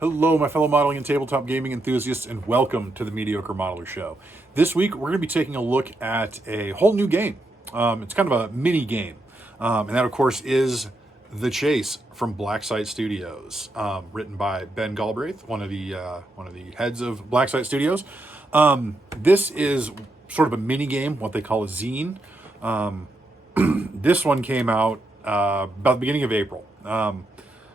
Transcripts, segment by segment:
Hello, my fellow modeling and tabletop gaming enthusiasts, and welcome to the Mediocre Modeler Show. This week, we're going to be taking a look at a whole new game. It's kind of a mini game, and that, of course, is The Chase from Blacksite Studios, written by Ben Galbraith, one of the heads of Blacksite Studios. This is sort of a mini game, what they call a zine. This one came out about the beginning of April.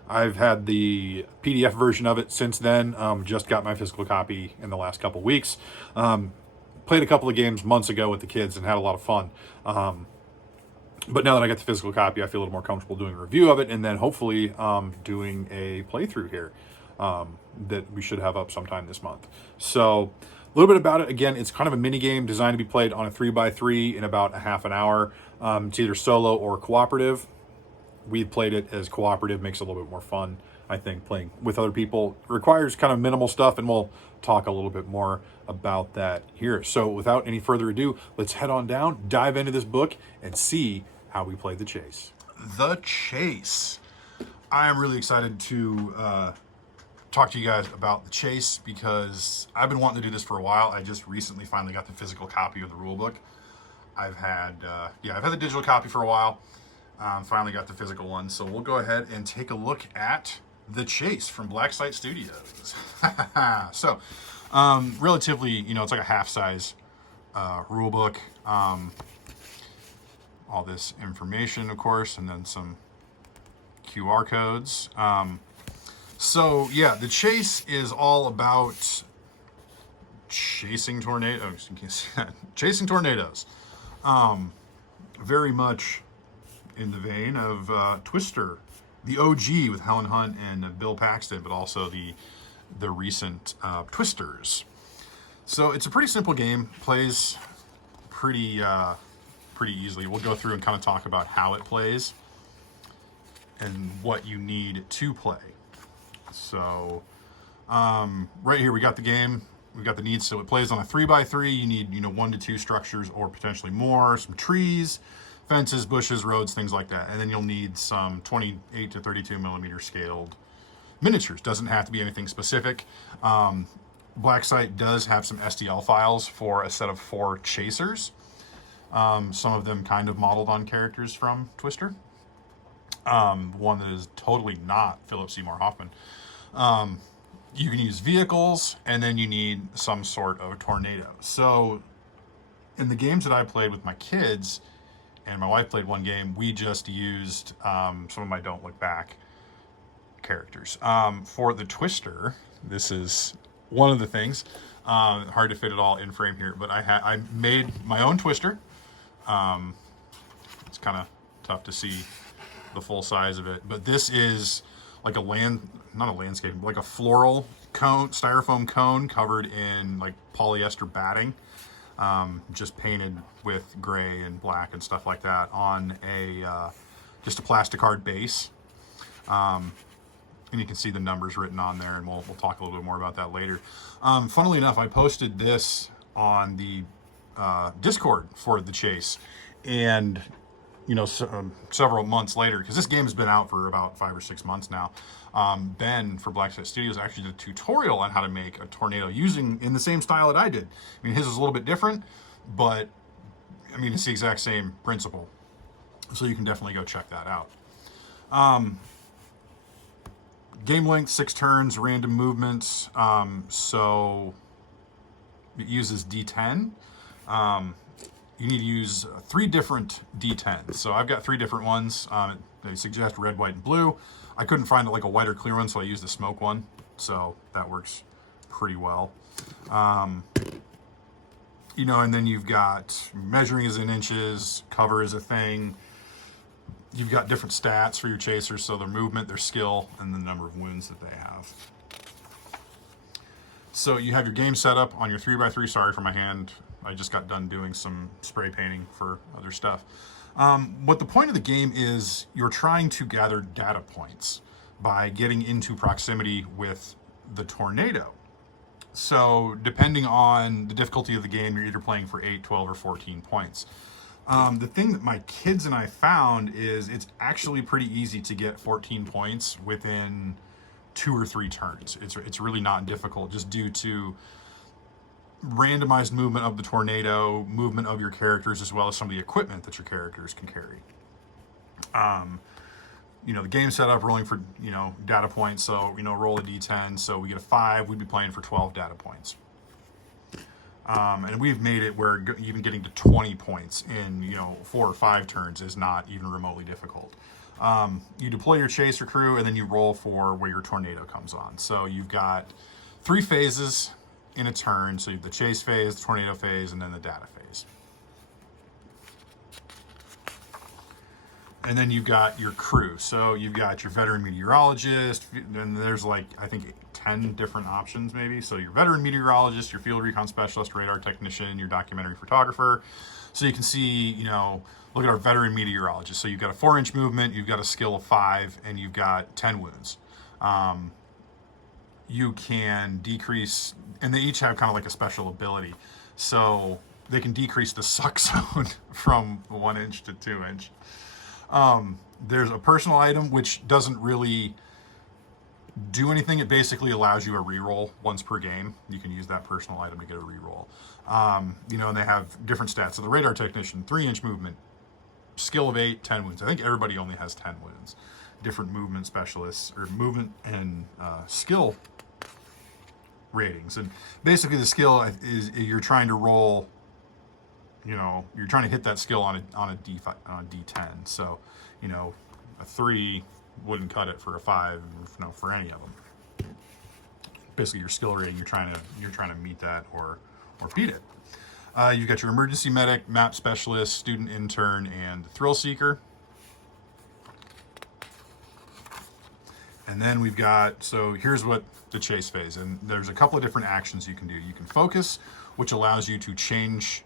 I've had the PDF version of it since then. Just got my physical copy in the last couple weeks. Played a couple of games months ago with the kids and had a lot of fun. But now that I got the physical copy, I feel a little more comfortable doing a review of it, and then hopefully doing a playthrough here that we should have up sometime this month. So a little bit about it. Again, it's kind of a mini game designed to be played on a 3x3 in about a half an hour. It's either solo or cooperative. We played it as cooperative, makes it a little bit more fun. I think playing with other people requires kind of minimal stuff, and we'll talk a little bit more about that here. So without any further ado, let's head on down, dive into this book, and see how we played The Chase. The Chase. I am really excited to talk to you guys about The Chase because I've been wanting to do this for a while. I just recently finally got the physical copy of the rulebook. I've had the digital copy for a while. Finally got the physical one, so we'll go ahead and take a look at The Chase from Blacksite Studios. So, relatively, it's like a half-size rule book. All this information, of course, and then some QR codes. So, yeah, The Chase is all about chasing tornadoes. Chasing tornadoes. Very much in the vein of Twister, the OG with Helen Hunt and Bill Paxton, but also the recent Twisters. So it's a pretty simple game, plays pretty easily. We'll go through and kind of talk about how it plays and what you need to play. So right here we got the game. We've got the needs. So it plays on a 3x3. You need 1 to 2 structures or potentially more, some trees, fences, bushes, roads, things like that. And then you'll need some 28 to 32 millimeter scaled miniatures. Doesn't have to be anything specific. Blacksite does have some STL files for a set of 4 chasers. Some of them kind of modeled on characters from Twister. One that is totally not Philip Seymour Hoffman. You can use vehicles, and then you need some sort of tornado. So in the games that I played with my kids, and my wife played one game, we just used some of my Don't Look Back characters. For the Twister, this is one of the things. Hard to fit it all in frame here, but I made my own Twister. It's kind of tough to see the full size of it, but this is like not a landscape, but like a floral cone, styrofoam cone covered in like polyester batting. Just painted with gray and black and stuff like that on just a plasticard base. And you can see the numbers written on there, and we'll talk a little bit more about that later. Funnily enough, I posted this on the Discord for The Chase, and several months later, because this game has been out for about 5 or 6 months now, Ben for Blacksite Studios actually did a tutorial on how to make a tornado in the same style that I did. I mean, his is a little bit different, but it's the exact same principle. So you can definitely go check that out. Game length, 6 turns, random movements. So it uses D10. You need to use 3 different D10s. So I've got 3 different ones. They suggest red, white, and blue. I couldn't find like a white or clear one, so I used the smoke one. So that works pretty well. And then you've got measuring is in inches, cover is a thing. You've got different stats for your chasers, so their movement, their skill, and the number of wounds that they have. So you have your game set up on your 3x3. Sorry for my hand. I just got done doing some spray painting for other stuff. What the point of the game is, you're trying to gather data points by getting into proximity with the tornado. So depending on the difficulty of the game, you're either playing for 8, 12, or 14 points. The thing that my kids and I found is it's actually pretty easy to get 14 points within 2 or 3 turns. It's really not difficult, just due to randomized movement of the tornado, movement of your characters, as well as some of the equipment that your characters can carry. The game setup, rolling for, data points. So, roll a d10. So we get a 5, we'd be playing for 12 data points. And we've made it where even getting to 20 points in, 4 or 5 turns is not even remotely difficult. You deploy your chaser crew, and then you roll for where your tornado comes on. So you've got 3 phases in a turn. So you have the chase phase, the tornado phase, and then the data phase. And then you've got your crew. So you've got your veteran meteorologist, and there's I think 10 different options maybe. So your veteran meteorologist, your field recon specialist, radar technician, your documentary photographer. So you can see, look at our veteran meteorologist. So you've got a 4-inch movement, you've got a skill of 5, and you've got 10 wounds. You can decrease, and they each have kind of like a special ability. So they can decrease the suck zone from 1 inch to 2 inch. There's a personal item which doesn't really do anything. It basically allows you a reroll once per game. You can use that personal item to get a reroll. And they have different stats. So the radar technician, 3-inch movement, skill of 8, 10 wounds. I think everybody only has 10 wounds. Different movement specialists, or movement and skill ratings. And basically the skill is you're trying to roll, you're trying to hit that skill on a D10. So, a 3 wouldn't cut it for a 5, for any of them. Basically, your skill rating, you're trying to meet that or beat it. You've got your emergency medic, map specialist, student intern, and thrill seeker. And then we've got, so here's what the chase phase, and there's a couple of different actions you can do. You can focus, which allows you to change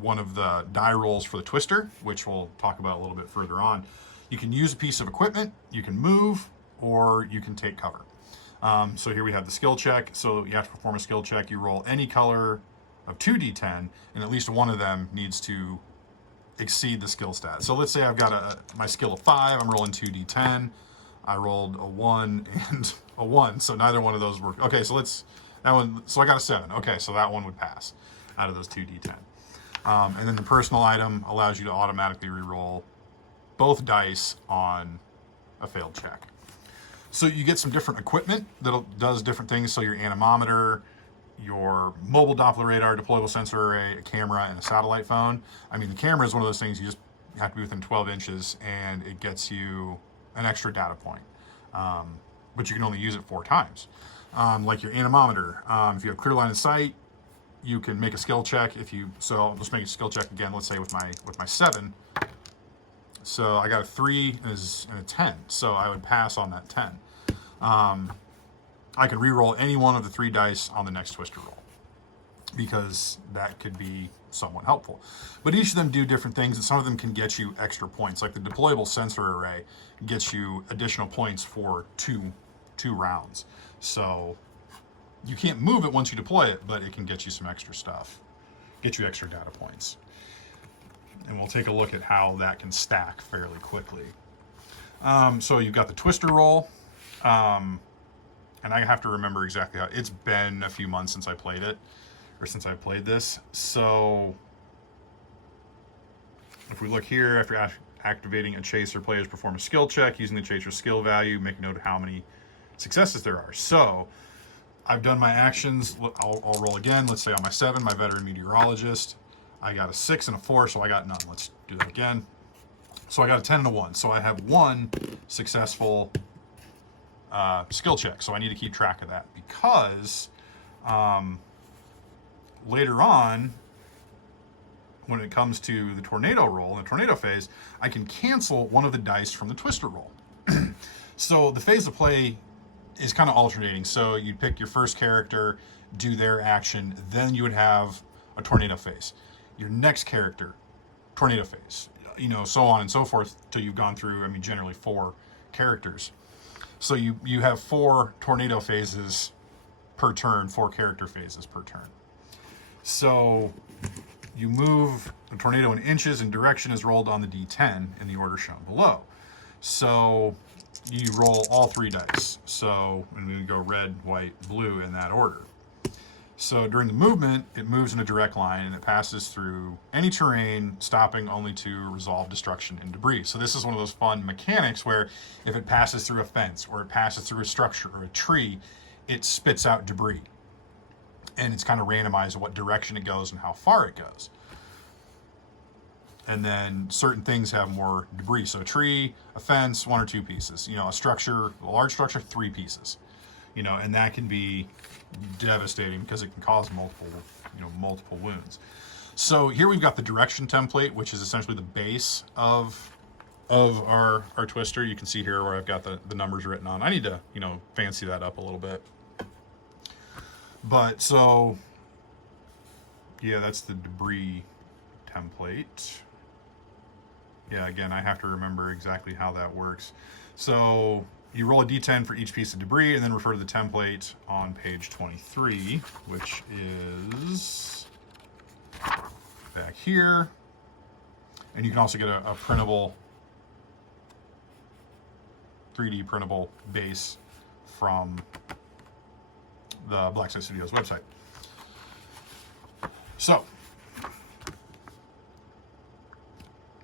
one of the die rolls for the twister, which we'll talk about a little bit further on. You can use a piece of equipment, you can move, or you can take cover. So here we have the skill check. So you have to perform a skill check. You roll any color of 2d10, and at least one of them needs to exceed the skill stat. So let's say I've got my skill of 5, I'm rolling 2d10. I rolled a 1 and a 1, so neither one of those worked. Okay, so I got a 7. Okay, so that one would pass out of those 2d10. And then the personal item allows you to automatically re-roll both dice on a failed check. So you get some different equipment that does different things. So your anemometer, your mobile Doppler radar, deployable sensor array, a camera, and a satellite phone. I mean, the camera is one of those things you just have to be within 12 inches, and it gets you an extra data point. But you can only use it 4 times. Like your anemometer, if you have clear line of sight, you can make a skill check. So let's make a skill check again. Let's say with my 7. So I got a 3 and a 10. So I would pass on that 10. I can re-roll any one of the 3 dice on the next twister roll, because that could be somewhat helpful. But each of them do different things, and some of them can get you extra points. Like the deployable sensor array gets you additional points for two rounds. So you can't move it once you deploy it, but it can get you some extra stuff, get you extra data points. And we'll take a look at how that can stack fairly quickly. So you've got the twister roll. And I have to remember exactly how, it's been a few months since I played it, or since I played this. So if we look here, after activating a chaser, players perform a skill check using the chaser's skill value, make note of how many successes there are. So I've done my actions. I'll roll again. Let's say on my 7, my veteran meteorologist, I got a 6 and a 4, so I got none. Let's do that again. So I got a 10 and a 1. So I have 1 successful skill check. So I need to keep track of that, because later on, when it comes to the tornado roll, the tornado phase, I can cancel one of the dice from the twister roll. So the phase of play is kind of alternating. So you'd pick your first character, do their action, then you would have a tornado phase. Your next character, tornado phase, so on and so forth till you've gone through, generally 4 characters. So you have 4 tornado phases per turn, 4 character phases per turn. So you move the tornado in inches, and direction is rolled on the D10 in the order shown below. So you roll all 3 dice. So, and we go red, white, blue in that order. So during the movement, it moves in a direct line and it passes through any terrain, stopping only to resolve destruction and debris. So this is one of those fun mechanics where if it passes through a fence or it passes through a structure or a tree, it spits out debris. And it's kind of randomized what direction it goes and how far it goes. And then certain things have more debris. So a tree, a fence, 1 or 2 pieces. You know, a structure, a large structure, 3 pieces. You know, and that can be devastating because it can cause multiple wounds. So here we've got the direction template, which is essentially the base of our twister. You can see here where I've got the numbers written on. I need to, fancy that up a little bit. But so, yeah, that's the debris template. Yeah, again, I have to remember exactly how that works. So you roll a d10 for each piece of debris and then refer to the template on page 23, which is back here. And you can also get a printable, 3D printable base from the Blacksite Studios website. So,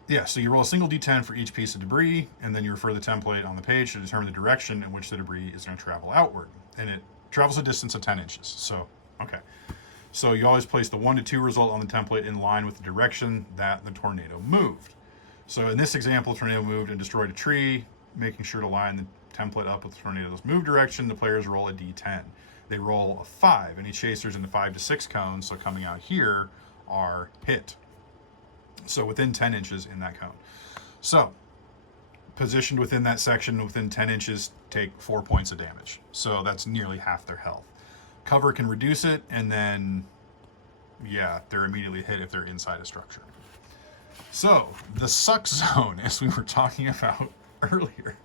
yeah, so you roll a single d10 for each piece of debris, and then you refer to the template on the page to determine the direction in which the debris is going to travel outward. And it travels a distance of 10 inches. So, okay. So you always place the 1 to 2 result on the template in line with the direction that the tornado moved. So in this example, the tornado moved and destroyed a tree, making sure to line the template up with the tornado's move direction. The players roll a d10. They roll a 5. Any chasers in the 5 to 6 cones, so coming out here, are hit. So within 10 inches in that cone. So positioned within that section within 10 inches, take 4 points of damage. So that's nearly half their health. Cover can reduce it, and then, yeah, they're immediately hit if they're inside a structure. So the suck zone, as we were talking about earlier.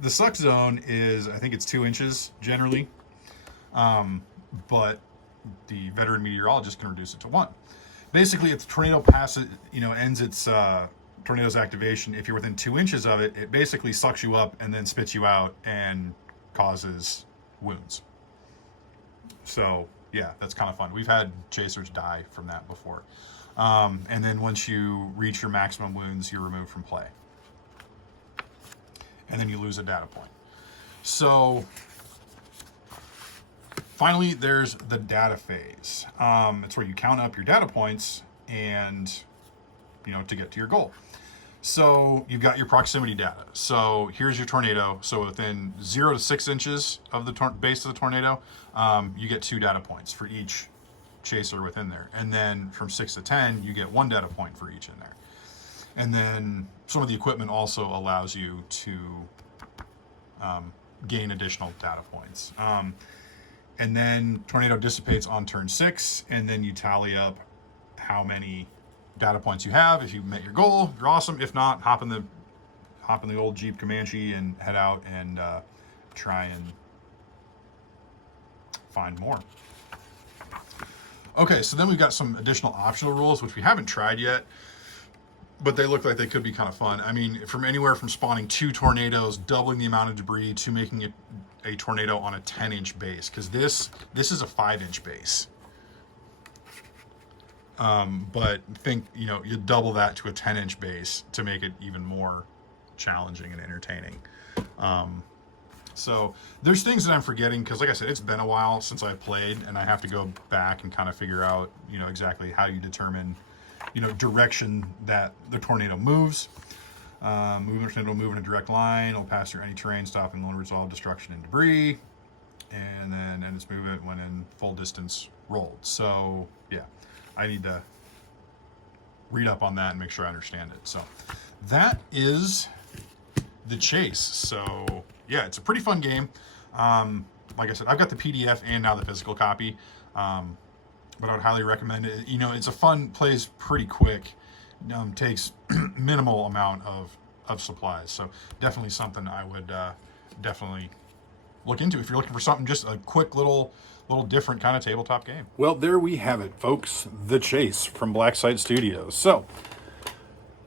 The suck zone is, I think it's 2 inches generally, but the veteran meteorologist can reduce it to 1. Basically, if the tornado passes, ends its tornado's activation, if you're within 2 inches of it, it basically sucks you up and then spits you out and causes wounds. So, yeah, that's kind of fun. We've had chasers die from that before. And then once you reach your maximum wounds, you're removed from play. And then you lose a data point. So, finally, there's the data phase. It's where you count up your data points and, to get to your goal. So you've got your proximity data. So here's your tornado. So within 0 to 6 inches of the base of the tornado, you get 2 data points for each chaser within there. And then from 6 to 10, you get 1 data point for each in there. And then some of the equipment also allows you to gain additional data points. And then tornado dissipates on turn 6, and then you tally up how many data points you have. If you met your goal, you're awesome. If not, hop in the old Jeep Comanche and head out and try and find more. Okay, so then we've got some additional optional rules, which we haven't tried yet, but they look like they could be kind of fun. I mean, from anywhere from spawning 2 tornadoes, doubling the amount of debris, to making it a tornado on a 10-inch base, because this is a 5-inch base. But think, you double that to a 10-inch base to make it even more challenging and entertaining. So there's things that I'm forgetting, because like I said, it's been a while since I played, and I have to go back and kind of figure out, exactly how you determine, direction that the tornado moves. Moving tornado will move in a direct line. It'll pass through any terrain, stopping and resolve destruction and debris. And then end its movement when in full distance rolled. So, yeah, I need to read up on that and make sure I understand it. So that is the chase. So, yeah, it's a pretty fun game. Like I said, I've got the PDF and now the physical copy. But I would highly recommend it. It's a fun, plays pretty quick. Takes minimal amount of supplies. So definitely something I would definitely look into if you're looking for something, just a quick little different kind of tabletop game. Well, there we have it, folks. The Chase from Blacksite Studios. So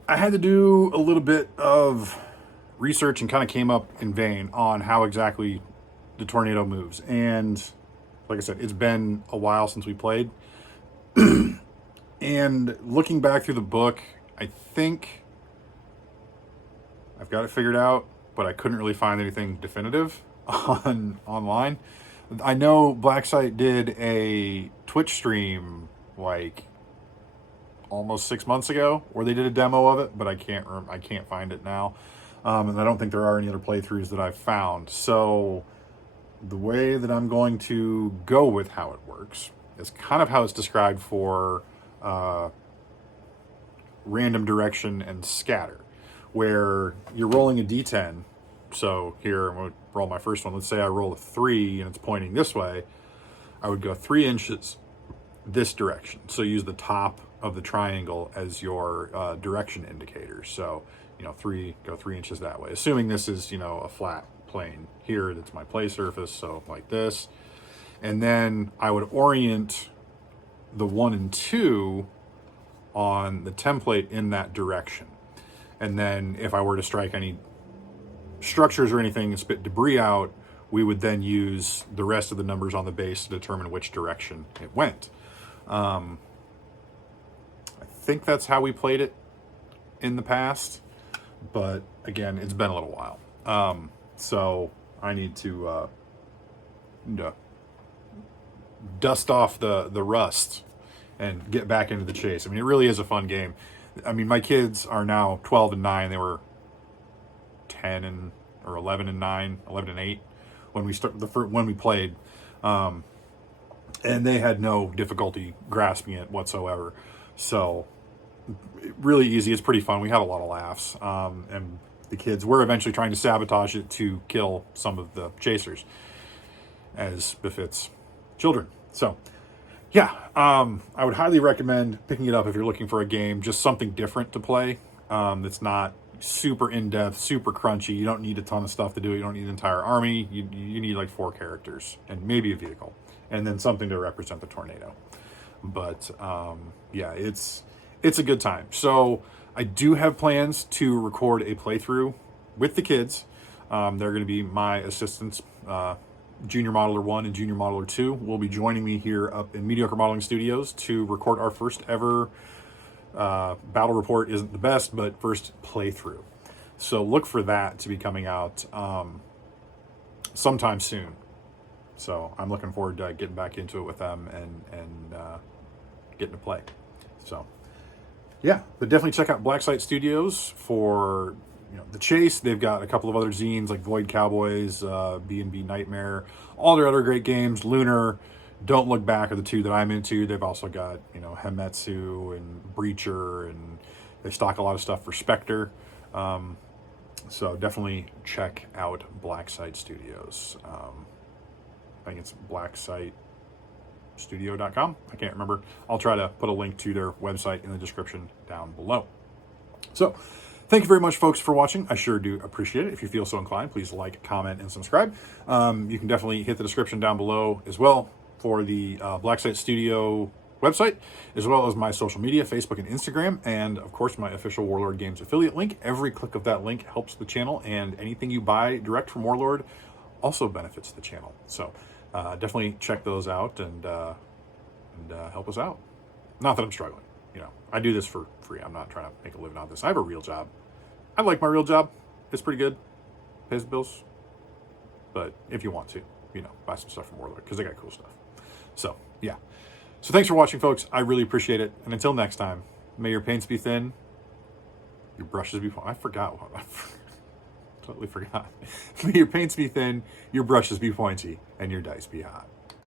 I had to do a little bit of research and kind of came up in vain on how exactly the tornado moves. And like I said, it's been a while since we played. And looking back through the book, I think I've got it figured out, but I couldn't really find anything definitive online. I know Blacksite did a Twitch stream like almost 6 months ago where they did a demo of it, but I can't find it now. And I don't think there are any other playthroughs that I've found. So the way that I'm going to go with how it works is kind of how it's described for random direction and scatter, where you're rolling a d10. So here, I'm going to roll my first one. Let's say I roll a 3 and it's pointing this way. I would go 3 inches this direction. So use the top of the triangle as your direction indicator. So, go 3 inches that way. Assuming this is, a flat plane here, that's my play surface. So like this. And then I would orient the 1 and 2 on the template in that direction. And then if I were to strike any structures or anything and spit debris out, we would then use the rest of the numbers on the base to determine which direction it went. I think that's how we played it in the past, but again, it's been a little while. So I need to dust off the rust and get back into the chase. I mean, it really is a fun game. I mean, my kids are now 12 and 9. They were 10 or 11 and 9, 11 and 8 when we played, and they had no difficulty grasping it whatsoever. So really easy. It's pretty fun. We had a lot of laughs, and the kids were eventually trying to sabotage it to kill some of the chasers, as befits children. So yeah, I would highly recommend picking it up if you're looking for a game, just something different to play. That's not super in-depth, super crunchy. You don't need a ton of stuff to do it. You don't need an entire army. You need like 4 characters and maybe a vehicle, and then something to represent the tornado. But yeah, it's a good time. So I do have plans to record a playthrough with the kids. They're going to be my assistants. Junior Modeler 1 and Junior Modeler 2 will be joining me here up in Mediocre Modeling Studios to record our first ever battle report. Isn't the best, but first playthrough. So look for that to be coming out sometime soon. So I'm looking forward to getting back into it with them and getting to play. So yeah, but definitely check out Blacksite Studios for the chase. They've got a couple of other zines like Void Cowboys, B&B Nightmare, all their other great games. Lunar, Don't Look Back are the 2 that I'm into. They've also got Hemetsu and Breacher, and they stock a lot of stuff for Spectre. So definitely check out Blacksite Studios. I think it's blacksitestudio.com. I can't remember. I'll try to put a link to their website in the description down below. So thank you very much, folks, for watching. I sure do appreciate it. If you feel so inclined, please like, comment, and subscribe. You can definitely hit the description down below as well for the Blacksite Studio website, as well as my social media, Facebook and Instagram, and of course my official Warlord Games affiliate link. Every click of that link helps the channel, and anything you buy direct from Warlord also benefits the channel. So definitely check those out and help us out. Not that I'm struggling. I do this for free. I'm not trying to make a living out of this. I have a real job. I like my real job. It's pretty good. Pays the bills. But if you want to, buy some stuff from Warlord, because they got cool stuff. So, yeah. So thanks for watching, folks. I really appreciate it. And until next time, may your paints be thin, your brushes be pointy. I forgot what. I totally forgot. May your paints be thin, your brushes be pointy, and your dice be hot.